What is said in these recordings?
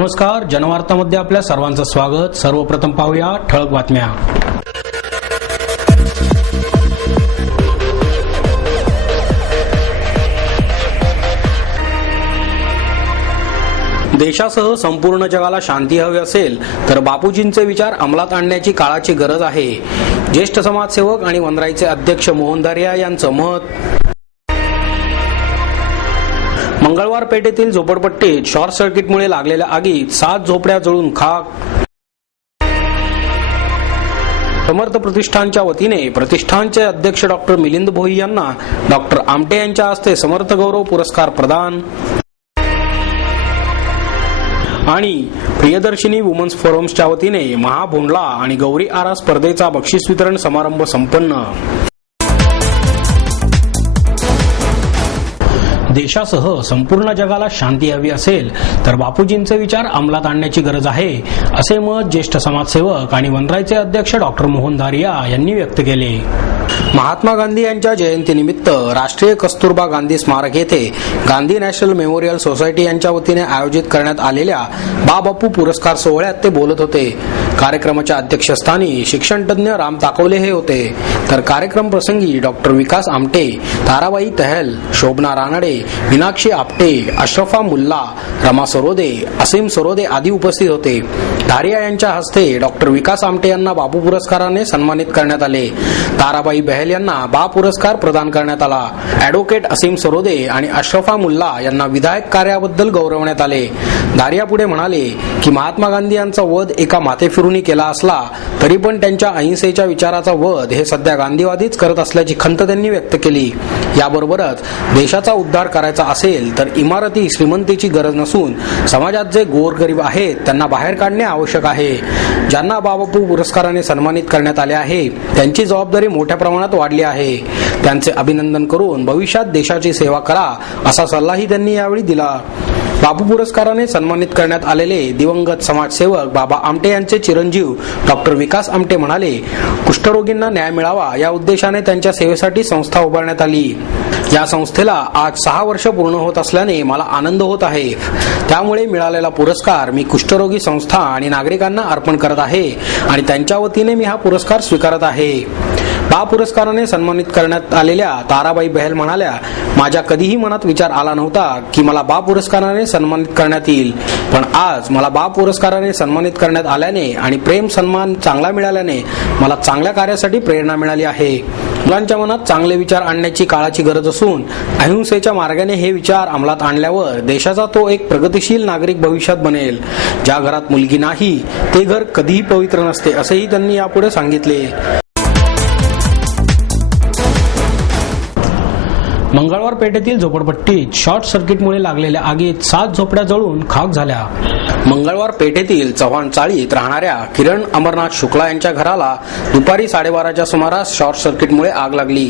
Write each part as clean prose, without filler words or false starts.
नमस्कार, जनवार्तामध्ये आपल्या सर्वांचं स्वागत। सर्वप्रथम पाहूया ठळक बातम्या। देशासह संपूर्ण जगाला शांती हवी असेल तर बापूजींचे विचार अंमलात आणण्याची काळाची गरज आहे। ज्येष्ठ समाजसेवक आणि वनराईचे अध्यक्ष मोहन दारिया यांचं मत। मंगळवार पेठेतील झोपडपट्टीत शॉर्ट सर्किटमुळे लागलेल्या आगीत 7 झोपड्या जळून खाक। समर्थ प्रतिष्ठानच्या वतीने प्रतिष्ठानचे अध्यक्ष डॉक्टर मिलिंद भोई यांना डॉक्टर आमटे यांच्या हस्ते समर्थ गौरव पुरस्कार प्रदान। आणि प्रियदर्शिनी वुमन्स फोरम्सच्या वतीने महाभोंडला आणि गौरी आरा स्पर्धेचा बक्षीस वितरण समारंभ संपन्न। देशासह संपूर्ण जगाला शांती हवी असेल तर बापूजींचे विचार अंमलात आणण्याची गरज आहे, असे मत ज्येष्ठ समाजसेवक आणि वनराईचे अध्यक्ष डॉक्टर मोहन दारिया यांनी व्यक्त केले। महात्मा गांधी यांच्या जयंतीनिमित्त राष्ट्रीय कस्तुरबा गांधी स्मारक येथे गांधी नॅशनल मेमोरियल सोसायटी यांच्या वतीने आयोजित करण्यात आलेल्या बापू पुरस्कार सोहळ्यात ते बोलत होते। कार्यक्रमाच्या अध्यक्षस्थानी शिक्षणतज्ञ राम ताकवले हे होते, तर कार्यक्रम प्रसंगी डॉक्टर विकास आमटे, ताराबाई तहल, शोभना रानडे, मीनाक्षी आपटे, अशरफा मुल्ला, रमा सरोदे, असीम सरोदे आदी उपस्थित होते। दारिया यांच्या हस्ते डॉक्टर विकास आमटे यांना बापू पुरस्काराने सन्मानित करण्यात आले। ताराबाई बहल यांना बा पुरस्कार प्रदान करण्यात आला। ॲडव्होकेट असीम सरोदे आणि अशरफा मुल्ला यांना विधायक कार्याबद्दल गौरवण्यात आले। दारिया पुढे म्हणाले की महात्मा गांधी यांचा वध एका माथेफिरूंनी केला असला तरी पण त्यांच्या अहिंसेच्या विचाराचा वध हे सध्या गांधीवादीच करत असल्याची खंत त्यांनी व्यक्त केली। याबरोबरच देशाचा उद्धार करायचा असेल तर इमारती श्रीमंतीची गरज नसून समाजात जे गोरगरीब आहेत त्यांना बाहेर काढणे आवश्यक आहे। ज्यांना बापू पुरस्काराने सन्मानित करण्यात आले आहे त्यांची जबाबदारी मोठ्या प्रमाणात वाढली आहे। त्यांचे अभिनंदन करून भविष्यात देशाची सेवा करा असा सल्लाही त्यांनी यावेळी दिला। बापू पुरस्काराने सन्मानित करण्यात आलेले दिवंगत समाजसेवक बाबा आमटे यांचे चिरंजीव डॉक्टर विकास आमटे म्हणाले, कुष्ठरोगींना न्याय मिळावा या उद्देशाने त्यांच्या सेवेसाठी संस्था उभारण्यात आली। या संस्थेला आज 6 वर्ष पूर्ण होत असल्याने मला आनंद होत आहे। त्यामुळे मिळालेला पुरस्कार मी कुष्ठरोगी संस्था आणि नागरिकांना अर्पण करत आहे आणि त्यांच्या वतीने मी हा पुरस्कार स्वीकारत आहे। बा पुरस्काराने सन्मानित करण्यात आलेल्या ताराबाई बहल म्हणाल्या, माझ्या कधीही मनात विचार आला नव्हता की मला बा पुरस्काराने सन्मानित करण्यात येईल, पण आज मला बा पुरस्काराने सन्मानित करण्यात आल्याने आणि प्रेम सन्मान चांगला मिळाल्याने मला चांगल्या कार्यासाठी प्रेरणा मिळाली आहे। मुलांच्या मनात चांगले विचार आणण्याची काळाची गरज असून अहिंसेच्या मार्गाने हे विचार अंमलात आणल्यावर देशाचा तो एक प्रगतिशील नागरिक भविष्यात बनेल। ज्या घरात मुलगी नाही ते घर कधीही पवित्र नसते, असेही त्यांनी यापुढे सांगितले। मंगळवार पेठेतील झोपडपट्टीत शॉर्ट सर्किटमुळे लागलेल्या आगीत 7 झोपड्या जळून खाक झाल्या। मंगळवार पेठेतील चव्हाण चाळीत राहणाऱ्या किरण अमरनाथ शुक्ला यांच्या घराला दुपारी 12:30च्या सुमारास शॉर्ट सर्किटमुळे आग लागली।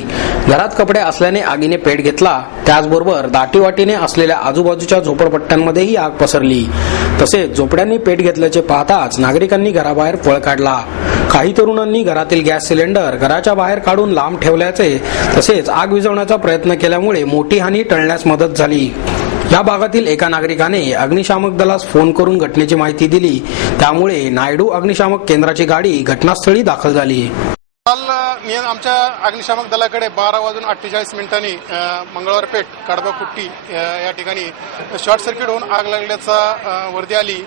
घरात कपडे असल्याने आगीने पेट घेतला। त्याचबरोबर दाटीवाटीने असलेल्या आजूबाजूच्या झोपडपट्ट्यांमध्येही आग पसरली। तसेच झोपड्यांनी पेट घेतल्याचे पाहताच नागरिकांनी घराबाहेर पळ काढला। काही तरुणांनी घरातील गॅस सिलेंडर घराच्या बाहेर काढून लांब ठेवल्याचे तसेच आग विझवण्याचा प्रयत्न केल्यामुळे मोठी हानी टळण्यास मदत झाली। या भागातील एका नागरिकाने अग्निशामक दलास फोन करून घटनेची माहिती दिली, त्यामुळे नायडू अग्निशामक केंद्राची गाडी घटनास्थळी दाखल झाली। आमच्या अग्निशामक दलाकडे 12:48 मंगळवार पेठ कडबा कुट्टी या ठिकाणी शॉर्ट सर्किट होऊन आग लागल्याचा वर्दी आली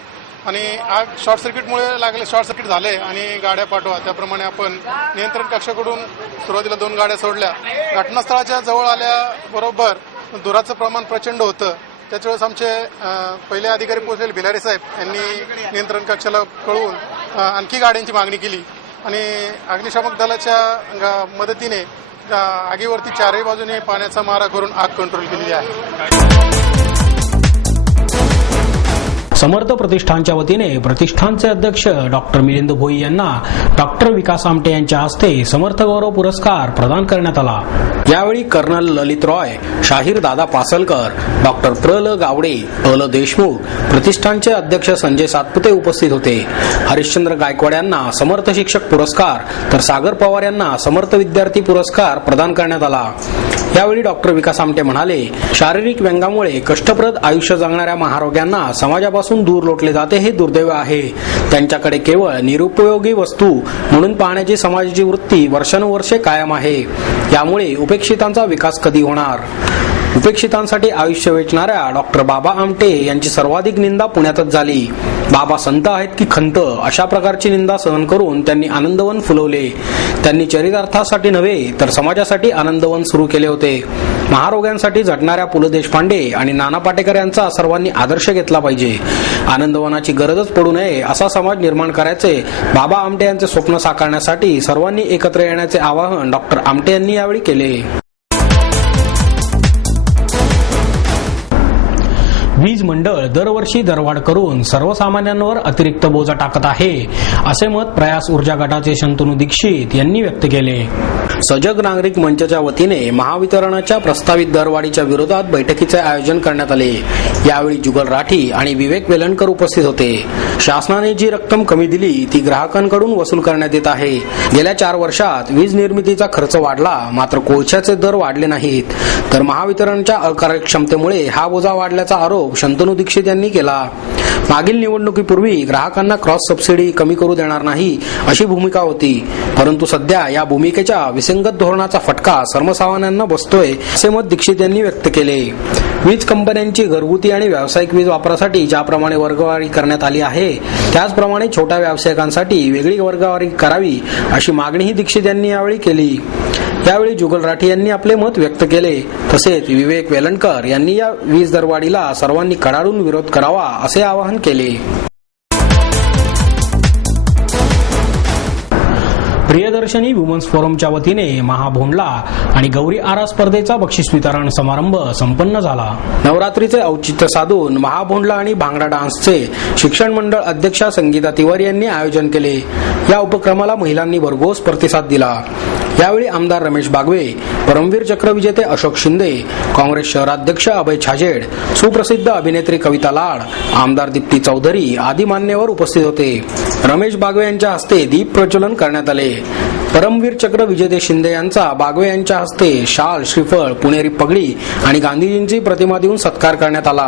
आणि आग शॉर्ट सर्किट झाले आणि गाड्या पाठवा त्याप्रमाणे आपण नियंत्रण कक्षाकडून सुरुवातीला 2 गाड्या सोडल्या। घटनास्थळाच्या जवळ आल्याबरोबर धुराचं प्रमाण प्रचंड होतं। त्याच्यावेळेस आमचे पहिले अधिकारी पोहोचलेले भिलारे साहेब यांनी नियंत्रण कक्षाला कळवून आणखी गाड्यांची मागणी केली आणि अग्निशामक दलाच्या मदतीने आगीवरती 4ही बाजूने पाण्याचा मारा करून आग कंट्रोल केलेली आहे। समर्थ प्रतिष्ठानच्या वतीने प्रतिष्ठानचे अध्यक्ष डॉक्टर मिलिंद भोई यांना डॉक्टर विकास आमटे यांच्या हस्ते समर्थ गौरव पुरस्कार प्रदान करण्यात आला। यावेळी कर्नल ललित रॉय, शाहीर दादा पासलकर, डॉक्टर प्र.ल. गावडे, अ.ल. देशमुख, प्रतिष्ठानचे अध्यक्ष संजय सातपुते उपस्थित होते। हरिश्चंद्र गायकवाड यांना समर्थ शिक्षक पुरस्कार तर सागर पवार यांना समर्थ विद्यार्थी पुरस्कार प्रदान करण्यात आला। यावेळी डॉक्टर विकास आमटे म्हणाले, शारीरिक व्यंगामुळे कष्टप्रद आयुष्य जगणाऱ्या महारोग्यांना समाजापासून समाजापासून दूर लोटले जाते हे दुर्दैव आहे. त्यांच्याकडे केवळ निरुपयोगी वस्तू म्हणून पाहण्याची समाजाची वृत्ती वर्षानुवर्षे कायम आहे. यामुळे उपेक्षितांचा विकास कधी होणार? उपेक्षितांसाठी आयुष्य वेचणाऱ्या डॉक्टर बाबा आमटे यांची सर्वाधिक निंदा पुण्यातच झाली. बाबा संत आहेत की खंत अशा प्रकारची निंदा सहन करून त्यांनी आनंदवन फुलवले. त्यांनी चरितार्थासाठी नव्हे तर समाजासाठी आनंदवन सुरू केले होते. महारोग्यांसाठी झटणाऱ्या पु ल देशपांडे आणि नाना पाटेकर यांचा सर्वांनी आदर्श घेतला पाहिजे. आनंदवनाची गरजच पडू नये असा समाज निर्माण करायचे बाबा आमटे यांचे स्वप्न साकारण्यासाठी सर्वांनी एकत्र येण्याचे आवाहन डॉक्टर आमटे यांनी यावेळी केले. वीज मंडळ दरवर्षी दरवाढ करून सर्वसामान्यांवर अतिरिक्त बोजा टाकत आहे असे मत प्रयास ऊर्जा गटाचे शंतनू दीक्षित यांनी व्यक्त केले. सजग नागरिक मंचच्या वतीने महावितरणाच्या प्रस्तावित दरवाढीच्या विरोधात बैठकीचे आयोजन करण्यात आले. यावेळी जुगल राठी आणि विवेक वेलणकर उपस्थित होते. शासनाने जी रक्कम कमी दिली ती ग्राहकांकडून वसूल करण्यात येत आहे. गेल्या 4 वर्षात वीज निर्मितीचा खर्च वाढला मात्र कोळशाचे दर वाढले नाहीत. तर महावितरणच्या अकार्यक्षमतेमुळे हा बोजा वाढल्याचा आरोप शंतनू दीक्षित यांनी केला. मागील निवडणुकीपूर्वी ग्राहकांना क्रॉस सबसिडी कमी करू देणार नाही अशी भूमिका होती. परंतु सध्या या भूमिकेच्या विसंगत धोरणाचा फटका सर्वसामान्यांना बसतोय असे मत दीक्षित यांनी व्यक्त केले. वीज कंपन्यांची घरगुती आणि व्यावसायिक वीज वापरासाठी ज्याप्रमाणे वर्गवारी करण्यात आली आहे त्याचप्रमाणे छोट्या व्यावसायिकांसाठी वेगळी वर्गवारी करावी अशी मागणीही दीक्षित यांनी यावेळी केली. यावेळी जुगल राठी यांनी आपले मत व्यक्त केले. तसेच विवेक वेलणकर यांनी या वीज दरवाढीला सर्वांनी कडाडून विरोध करावा असे आवाहन केले. प्रियदर्शनी वुमन्स फोरमच्या वतीने महाभोंडला आणि गौरी आरा स्पर्धेचा बक्षीस वितरण समारंभ संपन्न झाला. नवरात्रीचे औचित्य साधून महाभोंडला आणि भांगडा डान्सचे शिक्षण मंडळ अध्यक्षा संगीता तिवारी यांनी आयोजन केले. या उपक्रमाला महिलांनी भरघोस प्रतिसाद दिला. यावेळी आमदार रमेश बागवे, परमवीर चक्र विजेते अशोक शिंदे, काँग्रेस शहराध्यक्ष अभय छाजेड, सुप्रसिद्ध अभिनेत्री कविता लाड, आमदार दीप्ती चौधरी आदी मान्यवर उपस्थित होते. रमेश बागवे यांच्या हस्ते दीप प्रज्वलन करण्यात आले. परमवीर चक्र विजेते शिंदे यांचा बागवे यांच्या हस्ते शाल, श्रीफळ, पुणेरी पगडी आणि गांधीजींची प्रतिमा देऊन सत्कार करण्यात आला.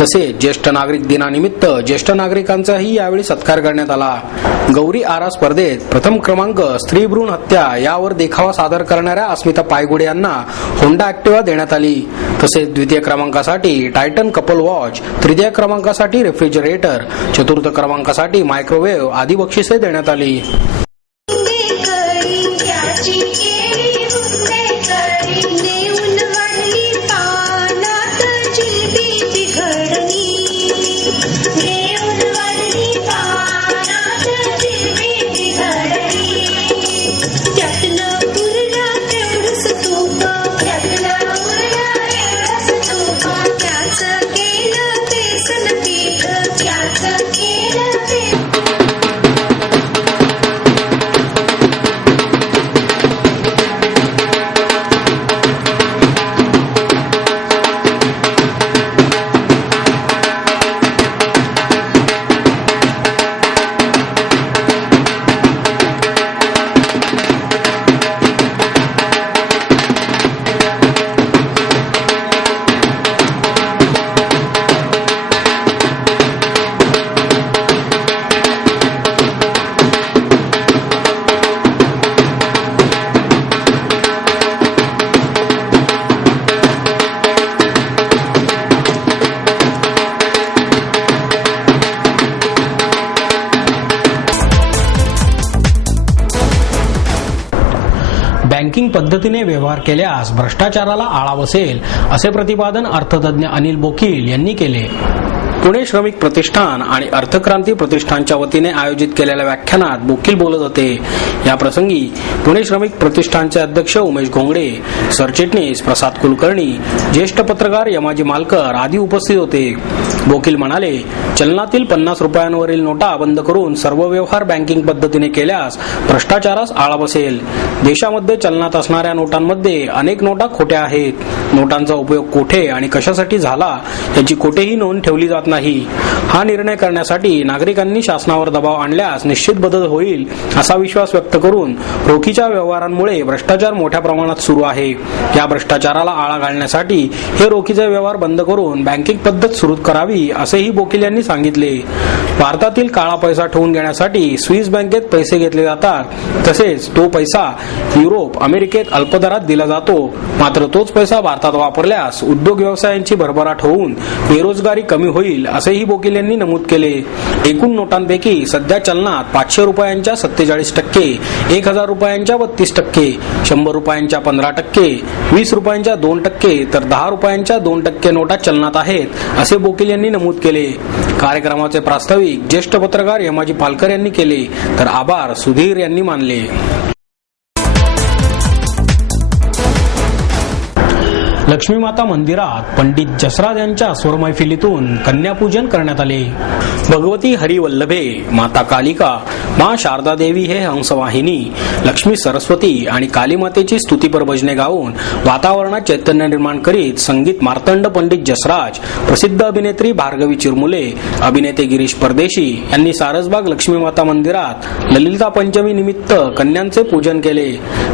तसेच ज्येष्ठ नागरिक दिनानिमित्त ज्येष्ठ नागरिकांचाही यावेळी सत्कार करण्यात आला. गौरी आरा स्पर्धेत प्रथम क्रमांक स्त्री भ्रूण हत्या यावर देखावा सादर करणाऱ्या अस्मिता पायगुडे यांना होंडा ऍक्टिव्हा देण्यात आली. तसेच द्वितीय क्रमांकासाठी टायटन कपल वॉच, तृतीय क्रमांकासाठी रेफ्रिजरेटर, चतुर्थ क्रमांकासाठी मायक्रोवेव्ह आदी बक्षिसे देण्यात आली. बँकिंग पद्धतीने व्यवहार केल्यास भ्रष्टाचाराला आळा बसेल असे प्रतिपादन अर्थतज्ञ अनिल बोकील यांनी केले. पुणे श्रमिक प्रतिष्ठान आणि अर्थक्रांती प्रतिष्ठानच्या वतीने आयोजित केलेल्या व्याख्यानात बोकील बोलत होते. या प्रसंगी पुणे श्रमिक प्रतिष्ठानचे अध्यक्ष उमेश घोंगडे, सरचिटणीस प्रसाद कुलकर्णी, ज्येष्ठ पत्रकार यमाजी मालकर आदी उपस्थित होते. बोकील म्हणाले, चलनातील 50 रुपयांवरील नोटा बंद करून सर्व व्यवहार बँकिंग पद्धतीने केल्यास भ्रष्टाचारास आळा बसेल. देशामध्ये चलनात असणाऱ्या नोटांमध्ये अनेक नोटा खोट्या आहेत. नोटांचा उपयोग कोठे आणि कशासाठी झाला याची कोठेही नोंद ठेवली जात नाही. हा निर्णय करण्यासाठी नागरिकांनी शासनावर दबाव आणल्यास निश्चित बदल होईल असा विश्वास व्यक्त करून रोखीच्या व्यवहारांमुळे भ्रष्टाचार मोठ्या प्रमाणात सुरू आहे. या भ्रष्टाचाराला आळा घालण्यासाठी हे रोखीचे व्यवहार बंद करून बँकिंग पद्धत सुरू करावी असेही बोकील यांनी सांगितले. भारतातील काळा पैसा ठेवून घेण्यासाठी स्विस बँकेत पैसे घेतले जातात. तसेच तो पैसा युरोप, अमेरिकेत अल्पदरात दिला जातो. मात्र तोच पैसा भारतात वापरल्यास उद्योग व्यवसायांची भरभराट होऊन बेरोजगारी कमी होईल असेही बोकील यांनी नमूद केले. एकूण नोटांपैकी सध्या चलनात 500 रुपयांच्या 47%, 1000 रुपयांच्या 32%, 100 रुपयांच्या 15%, 20 रुपयांच्या 2% तर 10 रुपयांच्या 2% नोटा चलनात आहेत असे बोकील यांनी नमूद केले. कार्यक्रमाचे प्रास्ताविक ज्येष्ठ पत्रकार यमाजी पालकर यांनी केले तर आभार सुधीर यांनी मानले. लक्ष्मी माता मंदिरात पंडित जसराज यांच्या स्वर मैफिलीतून कन्यापूजन करण्यात आले. भगवती हरिवल्लभे, माता कालिका, मां शारदा देवी हे हंसवाहिनी, लक्ष्मी सरस्वती आणि कालीमातेची स्तुतीपर भजने गाऊन वातावरणात चैतन्य निर्माण करीत संगीत मार्तंड पंडित जसराज, प्रसिद्ध अभिनेत्री भार्गवी चिरमुले, अभिनेते गिरीश परदेशी यांनी सारसबाग लक्ष्मी माता मंदिरात ललिता पंचमी निमित्त कन्यांचे पूजन केले.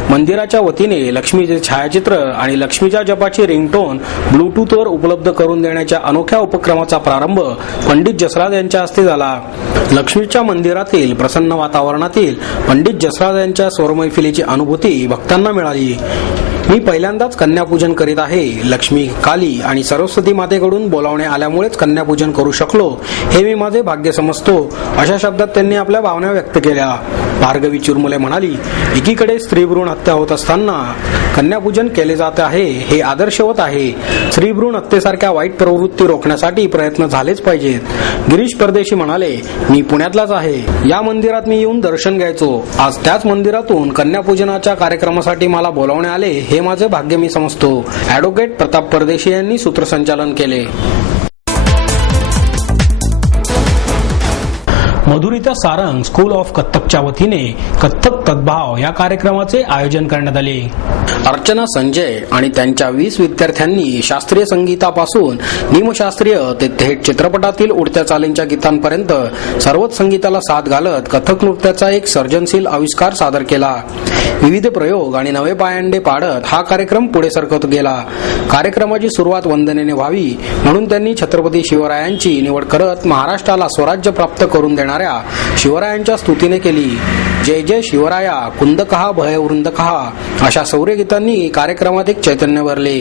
मंदिराच्या वतीने लक्ष्मीचे छायाचित्र आणि लक्ष्मीच्या जपाची रिंगटोन ब्लूटूथवर उपलब्ध करून देण्याच्या अनोख्या उपक्रमाचा प्रारंभ पंडित जसराज यांच्या हस्ते झाला. लक्ष्मीच्या मंदिरातील प्रसन्न वातावरणातील पंडित जसराज यांच्या स्वरमैफिलीची अनुभूती भक्तांना मिळाली. मी पहिल्यांदाच कन्यापूजन करीत आहे. लक्ष्मी, काली आणि सरस्वती मातेकडून बोलावणे आल्यामुळेच कन्यापूजन करू शकलो हे मी माझे भाग्य समजतो अशा शब्दात त्यांनी आपल्या भावना व्यक्त केल्या. भार्गवी चिरमुले म्हणाली, एकीकडे स्त्रीभ्रूण हत्या होत असताना कन्यापूजन केले जात आहे हे आदर्शवत आहे. स्त्रीभ्रूण हत्येसारख्या वाईट प्रवृत्ती रोखण्यासाठी प्रयत्न झालेच पाहिजेत. गिरीश परदेशी म्हणाले, मी पुण्यातलाच आहे. या मंदिरात मी येऊन दर्शन घ्यायचो. आज त्याच मंदिरातून कन्यापूजनाच्या कार्यक्रमासाठी मला बोलावणे आले हे माझे भाग्य मी समजतो. ॲडव्होकेट प्रताप परदेशी यांनी सूत्रसंचालन केले. मधुर इथं सारंग स्कूल ऑफ कथ्थकच्या वतीने कथ्थक तद्भाव या कार्यक्रमाचे आयोजन करण्यात आले. अर्चना संजय आणि त्यांच्या 20 विद्यार्थ्यांनी शास्त्रीय संगीतापासून निमशास्त्रीय ते थेट चित्रपटातील उडत्या चालींच्या गीतांपर्यंत सर्वच संगीताला साथ घालत कथक नृत्याचा एक सर्जनशील आविष्कार सादर केला. विविध प्रयोग आणि नवे पायंडे पाडत हा कार्यक्रम पुढे सरकत गेला. कार्यक्रमाची सुरुवात वंदनेने व्हावी म्हणून त्यांनी छत्रपती शिवरायांची निवड करत महाराष्ट्राला स्वराज्य प्राप्त करून देणाऱ्या शिवरायांच्या स्तुतीने केली. जय जय शिवराया, कुंद कहा भय वृंद कहा अशा शौर्य गीतांनी कार्यक्रमात एक चैतन्य भरले.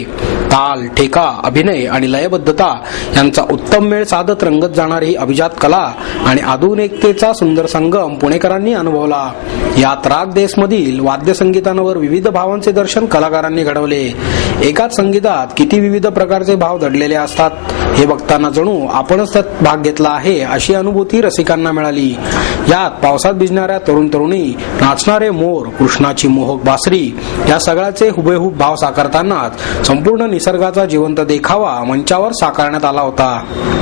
ताल, ठेका, अभिनय आणि लयबद्धता यांचा उत्तम मेळ साधत रंगत जाणारी ही अभिजात कला आणि आधुनिकतेचा सुंदर संगम पुणेकरांनी अनुभवला. यात राग देशमधील वाद्यसंगीतांवर विविध भावांचे दर्शन कलाकारांनी घडवले. एकाच संगीतात किती विविध प्रकारचे भाव दडलेले असतात हे बघताना जणू आपणच त्यात भाग घेतला आहे अशी अनुभूती रसिकांना मिळाली. यात पावसात भिजणाऱ्या तरुण तरुणी, नाचणारे मोर, कृष्णाची मोहक बासरी या सगळ्याचे हुबेहूब भाव साकारतानाच संपूर्ण निसर्गाचा जिवंत देखावा मंचावर साकारण्यात आला होता.